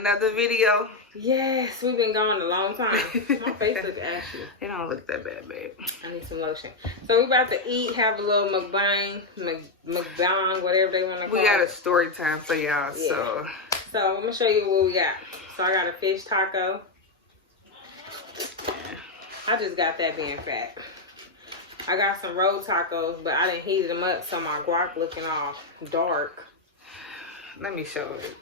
another video. Yes, we've been gone a long time. My face looks ashy. It don't look that bad, babe. I need some lotion. So we about to eat, have a little mukbang, whatever they want to call it. We got a story time for y'all, So I'm going to show you what we got. So I got a fish taco. I just got that being fat. I got some roll tacos, but I didn't heat them up, so my guac looking all dark. Let me show it.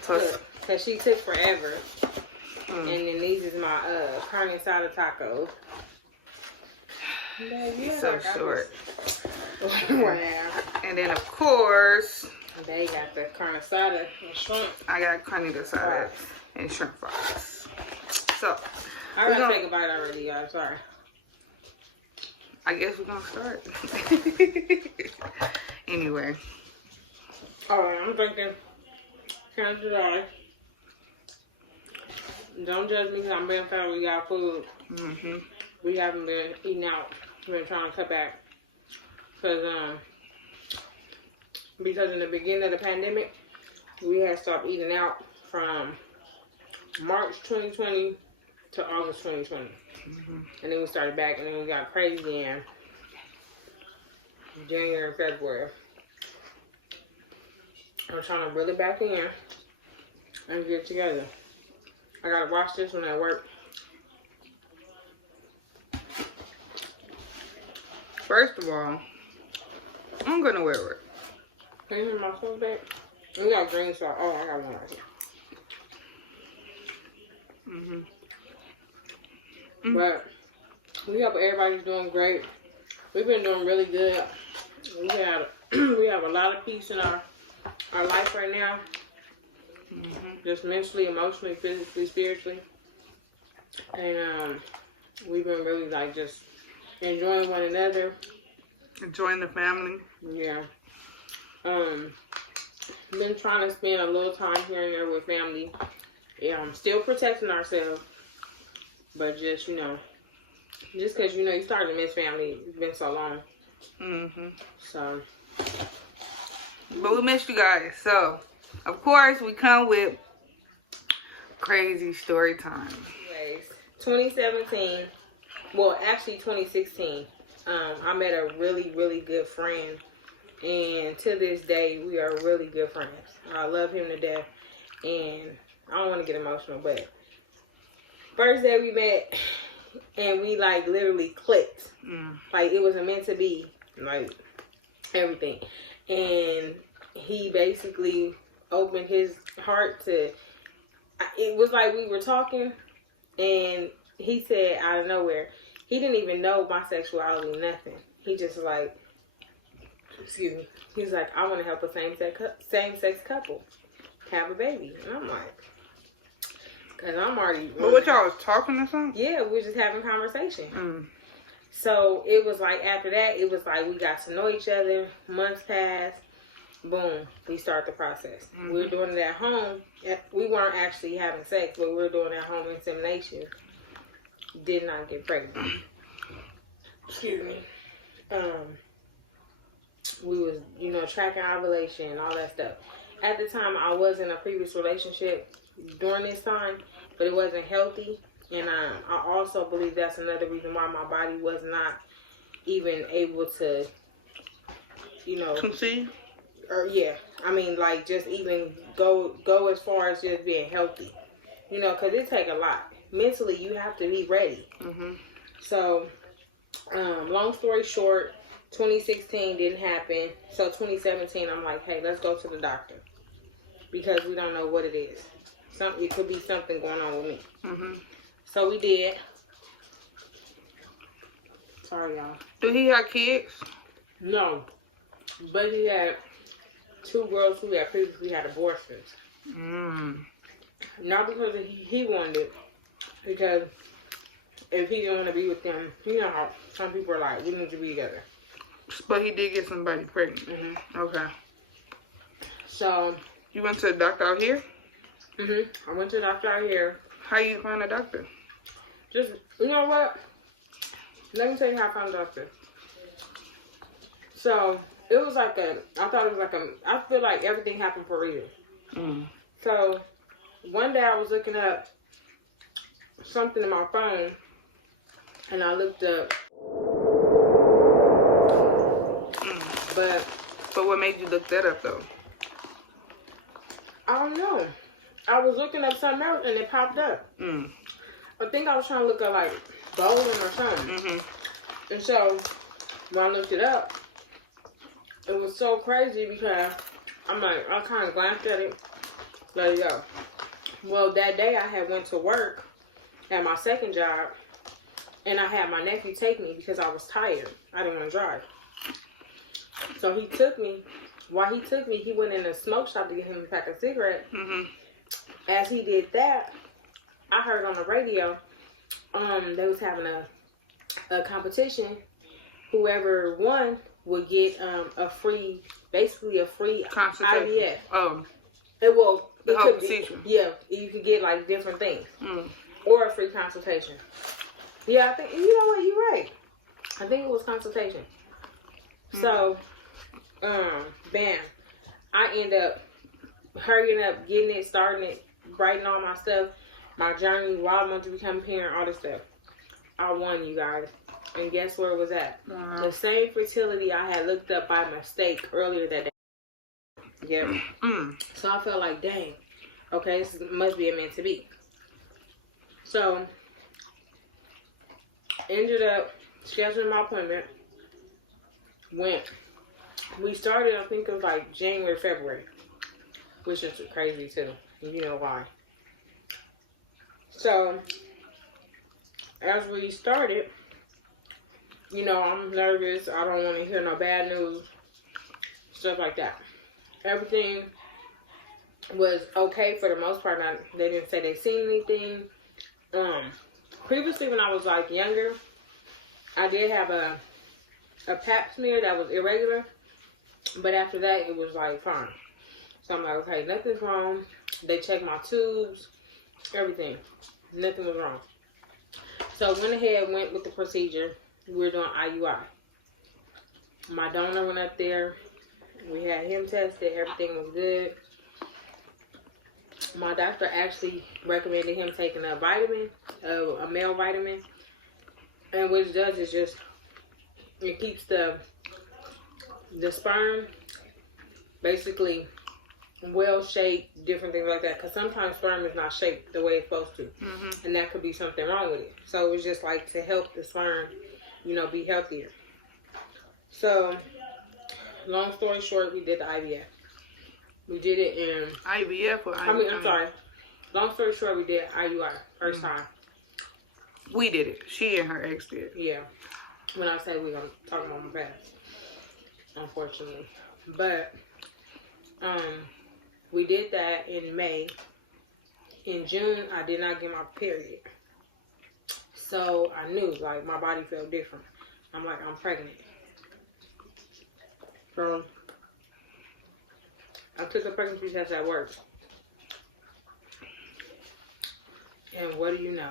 Because she took forever. And then these is my carne asada tacos. He's so short. Wow. And then, of course, they got the carne asada and shrimp. I got carne asada and shrimp fries. So, I gotta take a bite already, y'all. Sorry. I guess we're gonna start. Anyway. Alright, I'm drinking Canada Dry. Don't judge me because I'm being fat. We got food. We haven't been eating out. We've been trying to cut back. Because in the beginning of the pandemic, we had stopped eating out from March 2020 to August 2020. And then we started back, and then we got crazy in January and February. I'm trying to reel it back in and get it together. I gotta watch this when I work. First of all, I'm gonna wear it. Can you hear my sauce back? We got green sauce. Oh, I got one right here. But we hope everybody's doing great. We've been doing really good. We have a lot of peace in our life right now. Just mentally, emotionally, physically, spiritually. And we've been really like just enjoying one another. Enjoying the family. Yeah. Been trying to spend a little time here and there with family. Yeah, still protecting ourselves. But just, just because, you start to miss family. It's been so long. So. But we missed you guys. So, of course, we come with crazy story time. Anyways, 2017. Well, actually 2016. I met a really, really good friend. And to this day, we are really good friends. I love him to death. And I don't want to get emotional, but first day we met, and we like literally clicked. Like it was meant to be, like everything. And he basically opened his heart to. It was like we were talking, and he said out of nowhere, he didn't even know my sexuality, nothing. He just like, excuse me. He's like, I want to help a same-sex couple have a baby, and I'm like. Cause I'm already. But what y'all was talking or something? Yeah, we were just having conversation. So it was like after that, it was like we got to know each other. Months passed. Boom, we start the process. We were doing it at home. We weren't actually having sex, but we were doing at home insemination. Did not get pregnant. Excuse me. We was, tracking ovulation and all that stuff. At the time, I was in a previous relationship during this time, but it wasn't healthy. And I also believe that's another reason why my body was not even able to, conceive? Or yeah, I mean, like just even go as far as just being healthy, because it take a lot. Mentally, you have to be ready. So, long story short, 2016 didn't happen. So 2017, I'm like, hey, let's go to the doctor because we don't know what it is. It could be something going on with me. So we did. Sorry, y'all. Do he have kids? No, but he had 2 girls who had previously had abortions. Not because he wanted it, because if he didn't want to be with them, you know how some people are like, we need to be together. But he did get somebody pregnant. Okay. So. You went to the doctor out here? I went to the doctor out here. How you find a doctor? Just, you know what? Let me tell you how I found a doctor. So, it was like I feel like everything happened for a reason. So one day I was looking up something in my phone, and I looked up. But what made you look that up though? I don't know. I was looking up something else and it popped up. I think I was trying to look up like bowling or something. And so when I looked it up, it was so crazy because I'm like, I kind of glanced at it, let it go. Well, that day I had went to work at my second job, and I had my nephew take me because I was tired. I didn't want to drive. So he took me. While he took me, he went in a smoke shop to get him a pack of cigarettes. As he did that, I heard on the radio, they was having a competition. Whoever won would get a free consultation. IVF. The competition. Yeah, you could get like different things. Or a free consultation. Yeah, I think, you know what, you're right. I think it was consultation. So, bam. I end up hurrying up, getting it, starting it, writing all my stuff, my journey, why I want to become a parent, all this stuff. I won, you guys. And guess where it was at? The same fertility I had looked up by mistake earlier that day. Yeah. So I felt like, dang, okay, this must be a meant to be. So, ended up scheduling my appointment. We started, I think it was like January, February, which is crazy too. You know why. So, as we started, you know, I'm nervous. I don't want to hear no bad news, stuff like that. Everything was okay for the most part. They didn't say they seen anything. Previously, when I was like younger, I did have a pap smear that was irregular, but after that, it was like fine. So I'm like, okay, nothing's wrong. They checked my tubes, everything. Nothing was wrong. So went ahead, went with the procedure. We were doing IUI. My donor went up there. We had him tested. Everything was good. My doctor actually recommended him taking a vitamin, a male vitamin. And what it does is just, it keeps the sperm basically well-shaped, different things like that. Because sometimes sperm is not shaped the way it's supposed to. And that could be something wrong with it. So it's just like to help the sperm, you know, be healthier. So, long story short, we did the IVF. We did it in... IVF or IUI? I'm sorry. Long story short, we did IUI. First time. We did it. She and her ex did. Yeah. When I say we, I'm talking about my past. Unfortunately. But, we did that in May. In June, I did not get my period. So, I knew, like, my body felt different. I'm like, I'm pregnant. So, I took a pregnancy test at work. And what do you know?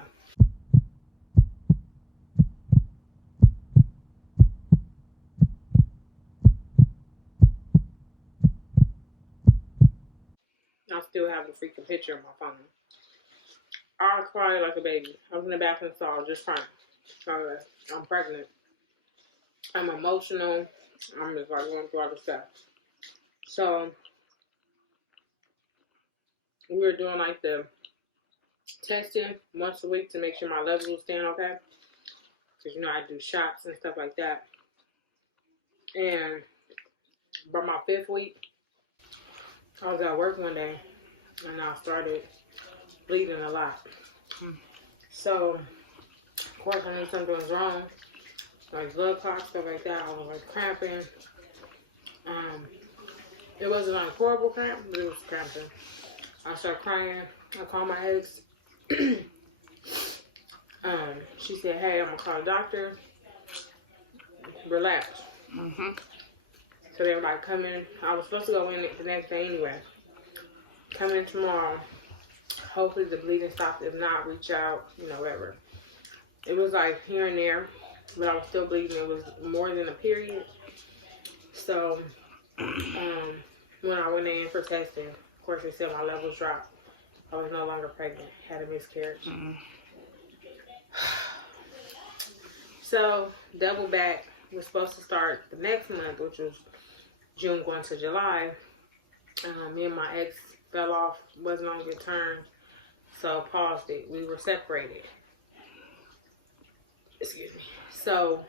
I still have the freaking picture on my phone. I cried like a baby. I was in the bathroom stall just crying. I'm pregnant. I'm emotional. I'm just like going through all the stuff. So, we were doing like the testing once a week to make sure my levels were staying okay. Because, you know, I do shots and stuff like that. And by my 5th week, I was at work one day and I started bleeding a lot. So, of course, I knew something was wrong. Like blood clots, stuff like that. I was like cramping. It wasn't like horrible cramp, but it was cramping. I started crying. I called my ex. She said, hey, I'm gonna call the doctor. Relax. So they were like, come in. I was supposed to go in the next day anyway. Come in tomorrow. Hopefully the bleeding stops. If not, reach out, you know, whatever. It was like here and there, but I was still bleeding. It was more than a period. So, when I went in for testing, Of course, it said my levels dropped. I was no longer pregnant. Had a miscarriage. So, double back was supposed to start the next month, which was June going to July. Me and my ex fell off, wasn't on good terms, so paused it. We were separated. Excuse me. So,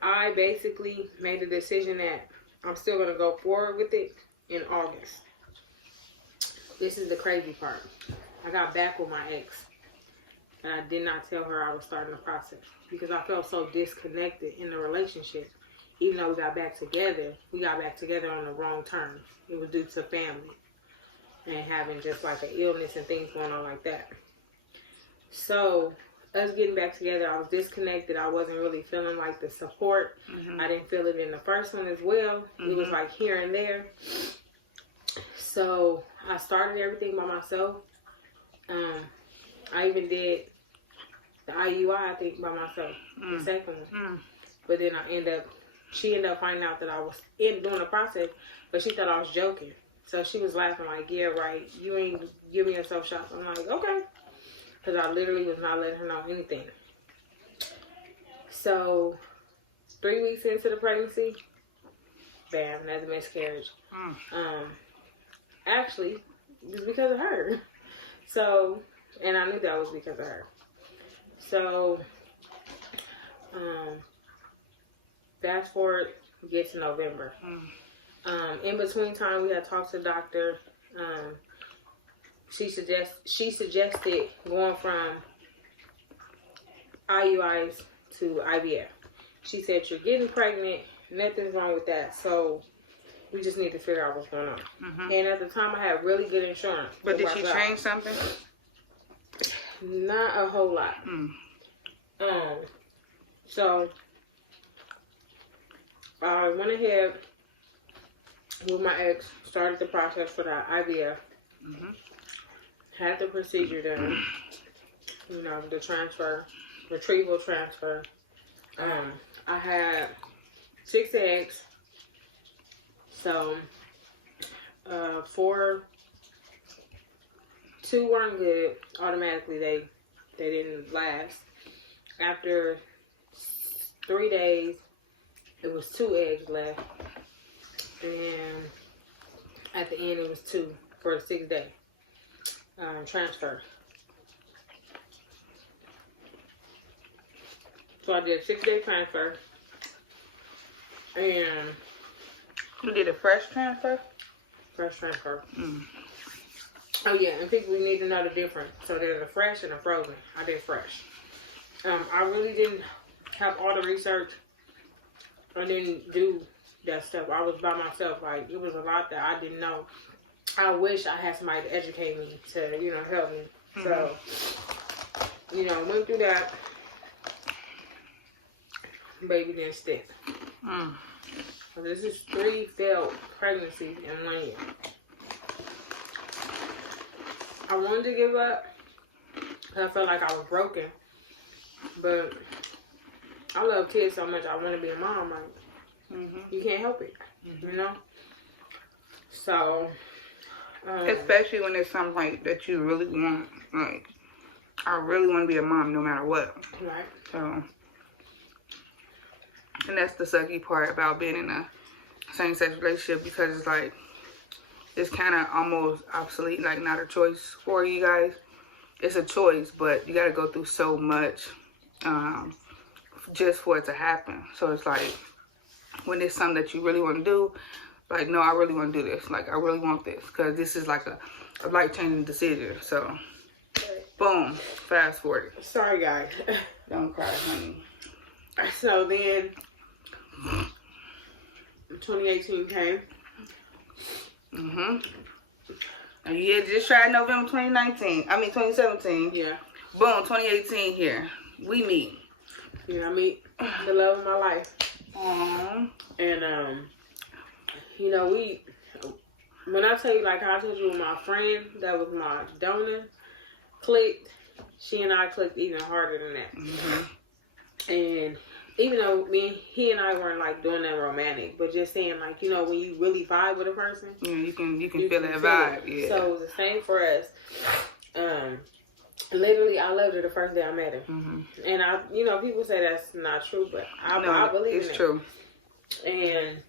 I basically made a decision that I'm still going to go forward with it in August. This is the crazy part. I got back with my ex, and I did not tell her I was starting the process because I felt so disconnected in the relationship. Even though we got back together on the wrong terms. It was due to family and having just like an illness and things going on like that. So, us getting back together, I was disconnected. I wasn't really feeling like the support. I didn't feel it in the first one as well. It was like here and there. So, I started everything by myself. I even did the IUI, I think, by myself. The second one. But then she ended up finding out that I was doing the process, but she thought I was joking. So she was laughing like, yeah, right, you ain't giving yourself shots. I'm like, okay. Because I literally was not letting her know anything. So, 3 weeks into the pregnancy, bam, another miscarriage. Actually, it was because of her. So, and I knew that was because of her. So, fast forward, we get to November. In between time, we had talked to the doctor. She suggested going from IUIs to IVF. She said, you're getting pregnant. Nothing's wrong with that. So, we just need to figure out what's going on. And at the time, I had really good insurance. But did she change something? Not a whole lot. So, I went ahead with my ex, started the process for the IVF, had the procedure done, you know, the retrieval transfer. I had 6 eggs, so 2 weren't good. Automatically, they didn't last. After 3 days, it was 2 eggs left. And at the end, it was 2 for the 6th day transfer. So I did a 6-day transfer. And you did a fresh transfer? Fresh transfer. Oh yeah, and people need to know the difference. So there's a fresh and a frozen. I did fresh. I really didn't have all the research. I didn't do that stuff. I was by myself. Like, it was a lot that I didn't know. I wish I had somebody to educate me, to, you know, help me. So, you know, went through that. Baby didn't stick. So this is 3 failed pregnancies in 1 year. I wanted to give up. I felt like I was broken. But I love kids so much. I want to be a mom. Like, you can't help it. You know? So, especially when it's something like that you really want. Like, I really want to be a mom no matter what. Right. So, and that's the sucky part about being in a same-sex relationship, because it's like, it's kind of almost obsolete, like not a choice for you guys. It's a choice, but you got to go through so much just for it to happen. So it's like, when it's something that you really want to do, like, no, I really want to do this. Like, I really want this, because this is like a life-changing decision. So, boom, fast forward. Sorry, guys. Don't cry, honey. So then, 2018 came. And you just tried November 2017. Yeah. Boom, 2018 here. We meet. Yeah, I meet the love of my life. Aww. And, you know, when I tell you, like I told you, my friend that was my donor clicked, she and I clicked even harder than that. And even though he and I weren't like doing that romantic, but just saying like, you know, when you really vibe with a person, Yeah, you can feel that vibe. Yeah. So it was the same for us. Literally, I loved her the first day I met her, and I, you know, people say that's not true, but I believe it's true. And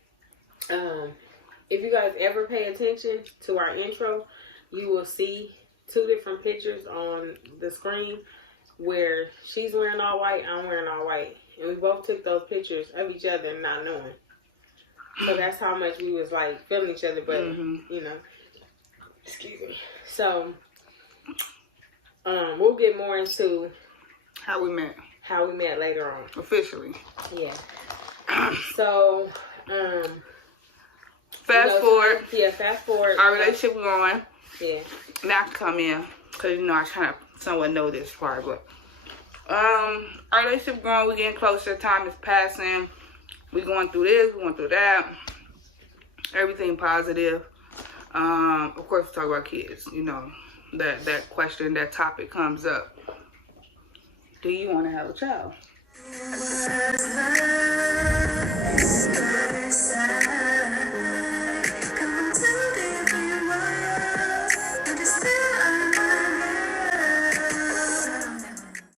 if you guys ever pay attention to our intro, you will see 2 different pictures on the screen where she's wearing all white, I'm wearing all white. And we both took those pictures of each other not knowing. So that's how much we was like feeling each other, but you know. Excuse me. So we'll get more into how we met later on. Officially. Yeah. So fast forward. Yeah, fast forward. Our relationship going. Yeah. Now I can come in, because you know I kind of somewhat know this part, but our relationship growing, we getting closer, time is passing, we going through this, we going through that, everything positive. Of course we talk about kids, you know, that question, that topic comes up. Do you want to have a child?